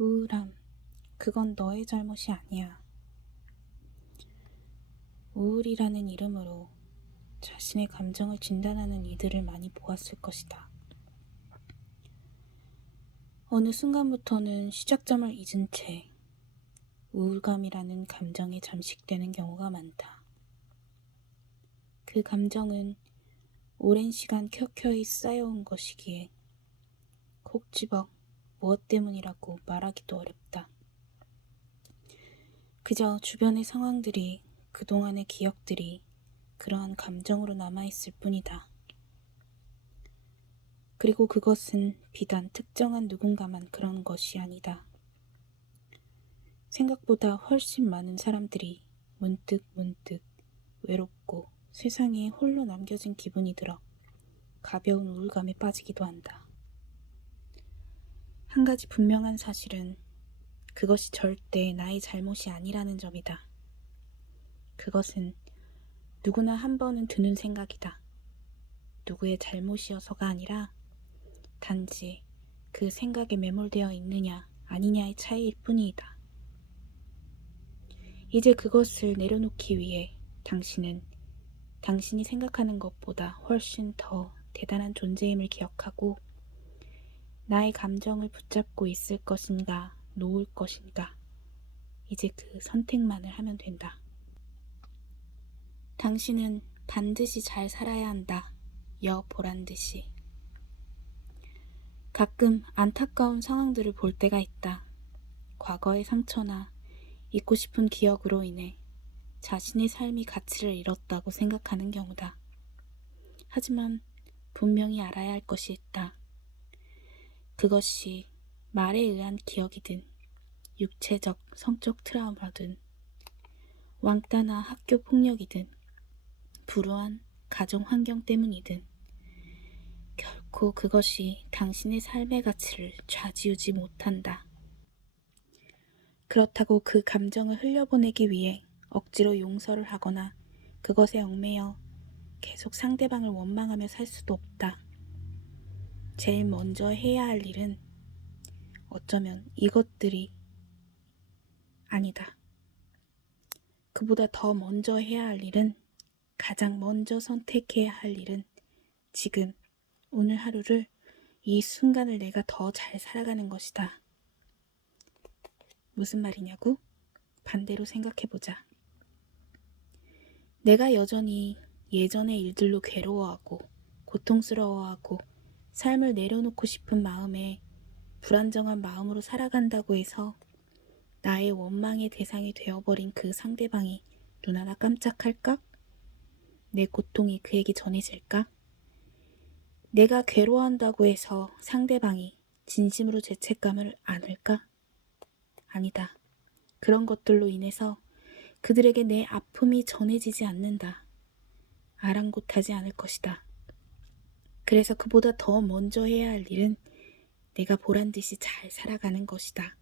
우울함, 그건 너의 잘못이 아니야. 우울이라는 이름으로 자신의 감정을 진단하는 이들을 많이 보았을 것이다. 어느 순간부터는 시작점을 잊은 채 우울감이라는 감정에 잠식되는 경우가 많다. 그 감정은 오랜 시간 켜켜이 쌓여온 것이기에 콕 집어 무엇 때문이라고 말하기도 어렵다. 그저 주변의 상황들이 그동안의 기억들이 그러한 감정으로 남아있을 뿐이다. 그리고 그것은 비단 특정한 누군가만 그런 것이 아니다. 생각보다 훨씬 많은 사람들이 문득 문득 외롭고 세상에 홀로 남겨진 기분이 들어 가벼운 우울감에 빠지기도 한다. 한 가지 분명한 사실은 그것이 절대 나의 잘못이 아니라는 점이다. 그것은 누구나 한 번은 드는 생각이다. 누구의 잘못이어서가 아니라 단지 그 생각에 매몰되어 있느냐 아니냐의 차이일 뿐이다. 이제 그것을 내려놓기 위해 당신은 당신이 생각하는 것보다 훨씬 더 대단한 존재임을 기억하고 나의 감정을 붙잡고 있을 것인가 놓을 것인가 이제 그 선택만을 하면 된다. 당신은 반드시 잘 살아야 한다. 여 보란 듯이. 가끔 안타까운 상황들을 볼 때가 있다. 과거의 상처나 잊고 싶은 기억으로 인해 자신의 삶이 가치를 잃었다고 생각하는 경우다. 하지만 분명히 알아야 할 것이 있다. 그것이 말에 의한 기억이든 육체적, 성적 트라우마든 왕따나 학교 폭력이든 불우한 가정 환경 때문이든 결코 그것이 당신의 삶의 가치를 좌지우지 못한다. 그렇다고 그 감정을 흘려보내기 위해 억지로 용서를 하거나 그것에 얽매여 계속 상대방을 원망하며 살 수도 없다. 제일 먼저 해야 할 일은 어쩌면 이것들이 아니다. 그보다 더 먼저 해야 할 일은 가장 먼저 선택해야 할 일은 지금 오늘 하루를 이 순간을 내가 더 잘 살아가는 것이다. 무슨 말이냐고? 반대로 생각해보자. 내가 여전히 예전의 일들로 괴로워하고 고통스러워하고 삶을 내려놓고 싶은 마음에 불안정한 마음으로 살아간다고 해서 나의 원망의 대상이 되어버린 그 상대방이 눈 하나 깜짝할까? 내 고통이 그에게 전해질까? 내가 괴로워한다고 해서 상대방이 진심으로 죄책감을 안을까? 아니다. 그런 것들로 인해서 그들에게 내 아픔이 전해지지 않는다. 아랑곳하지 않을 것이다. 그래서 그보다 더 먼저 해야 할 일은 내가 보란 듯이 잘 살아가는 것이다.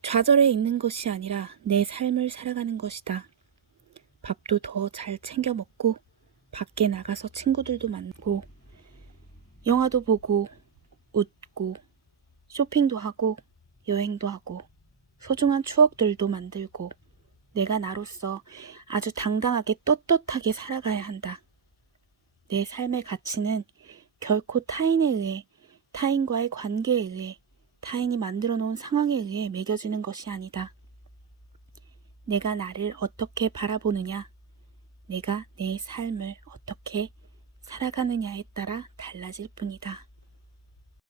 좌절해 있는 것이 아니라 내 삶을 살아가는 것이다. 밥도 더 잘 챙겨 먹고 밖에 나가서 친구들도 만나고 영화도 보고 웃고 쇼핑도 하고 여행도 하고 소중한 추억들도 만들고 내가 나로서 아주 당당하게 떳떳하게 살아가야 한다. 내 삶의 가치는 결코 타인에 의해 타인과의 관계에 의해 타인이 만들어 놓은 상황에 의해 매겨지는 것이 아니다. 내가 나를 어떻게 바라보느냐, 내가 내 삶을 어떻게 살아가느냐에 따라 달라질 뿐이다.